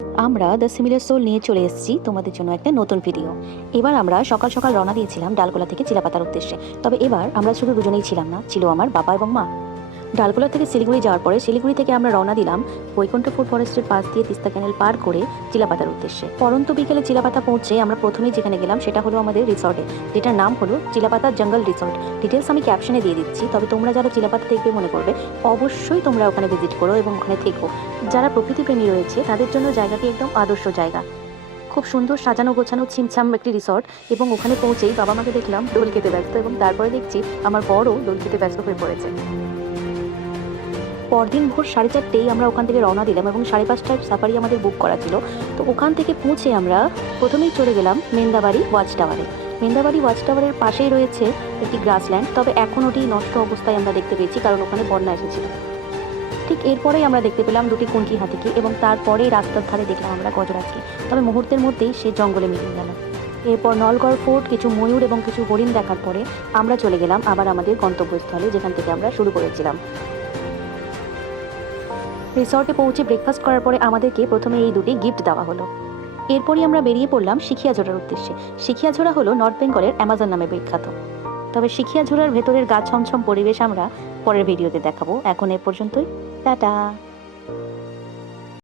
আমরা the similar soul নিয়ে চলে এসেছি তোমাদের জন্য একটা নতুন ভিডিও। এবার আমরা সকাল সকাল রওনা দিয়েছিলাম ডালগোলা থেকে চিলাপাতার উদ্দেশ্যে। তবে এবার আমরা শুধু দুজনেই ছিলাম না, ছিল আমার বাবা এবং মা। ডালগোলা থেকে শিলিগুড়ি যাওয়ার পরে শিলিগুড়ি থেকে আমরা রওনা দিলাম বৈকুণ্ঠপুর ফরেস্টের পাশ দিয়ে তিস্তা ক্যানেল পার করে চিলাপাতার উদ্দেশ্যে। পরন্ত বিকেলে চিলাপাতা পৌঁছে আমরা প্রথমেই যেখানে গেলাম সেটা হলো আমাদের রিসর্টে, যেটার নাম হলো চিলাপাতা জঙ্গল রিসর্ট। ডিটেলস আমি ক্যাপশনে দিয়ে দিচ্ছি, তবে তোমরা যারা চিলাপাতা দেখবে মনে করবে অবশ্যই তোমরা ওখানে ভিজিট করো এবং ওখানে থেকো। যারা প্রকৃতিপ্রেমী রয়েছে তাদের জন্য জায়গাটি একদম আদর্শ জায়গা। খুব সুন্দর সাজানো গোছানো ছিমছাম একটি রিসর্ট, এবং ওখানে পৌঁছেই বাবা মাকে দেখলাম দোল খেতে ব্যস্ত, এবং তারপরে দেখছি আমার বড়ও দোল খেতে ব্যস্ত হয়ে পড়েছে। পরদিন ভোর 4:30 আমরা ওখান থেকে রওনা দিলাম এবং 5:30টায় সাফারি আমাদের বুক করা ছিল। তো ওখান থেকে পৌঁছে আমরা প্রথমেই চলে গেলাম মেন্দাবাড়ি ওয়াচ টাওয়ারে। মেন্দাবাড়ি ওয়াচ টাওয়ারের পাশেই রয়েছে একটি গ্রাসল্যান্ড, তবে এখন ওটি নষ্ট অবস্থায় আমরা দেখতে পেয়েছি, কারণ ওখানে বন্যা এসেছিল। ঠিক এরপরেই আমরা দেখতে পেলাম দুটি কুনকি হাতিকে, এবং তারপরেই রাস্তার ধারে দেখলাম আমরা গজরাজকে, তবে মুহূর্তের মধ্যেই সে জঙ্গলে মিলিয়ে গেল। এরপর নলগড় ফোর্ট, কিছু ময়ূর এবং কিছু হরিণ দেখার পরে আমরা চলে গেলাম আবার আমাদের গন্তব্যস্থলে, যেখান থেকে আমরা শুরু করেছিলাম। রিসর্টে পৌঁছে ব্রেকফাস্ট করার পরে আমাদেরকে প্রথমে এই দুটি গিফট দেওয়া হলো। এরপরই আমরা বেরিয়ে পড়লাম সিখিয়াঝোড়ার উদ্দেশ্যে। সিখিয়াঝোড়া হলো নর্থ বেঙ্গলের অ্যামাজন নামে বিখ্যাত। তবে সিখিয়াঝোড়ার ভেতরের গা ছমছম পরিবেশ আমরা পরের ভিডিওতে দেখাবো। এখন এ পর্যন্তই, টাটা।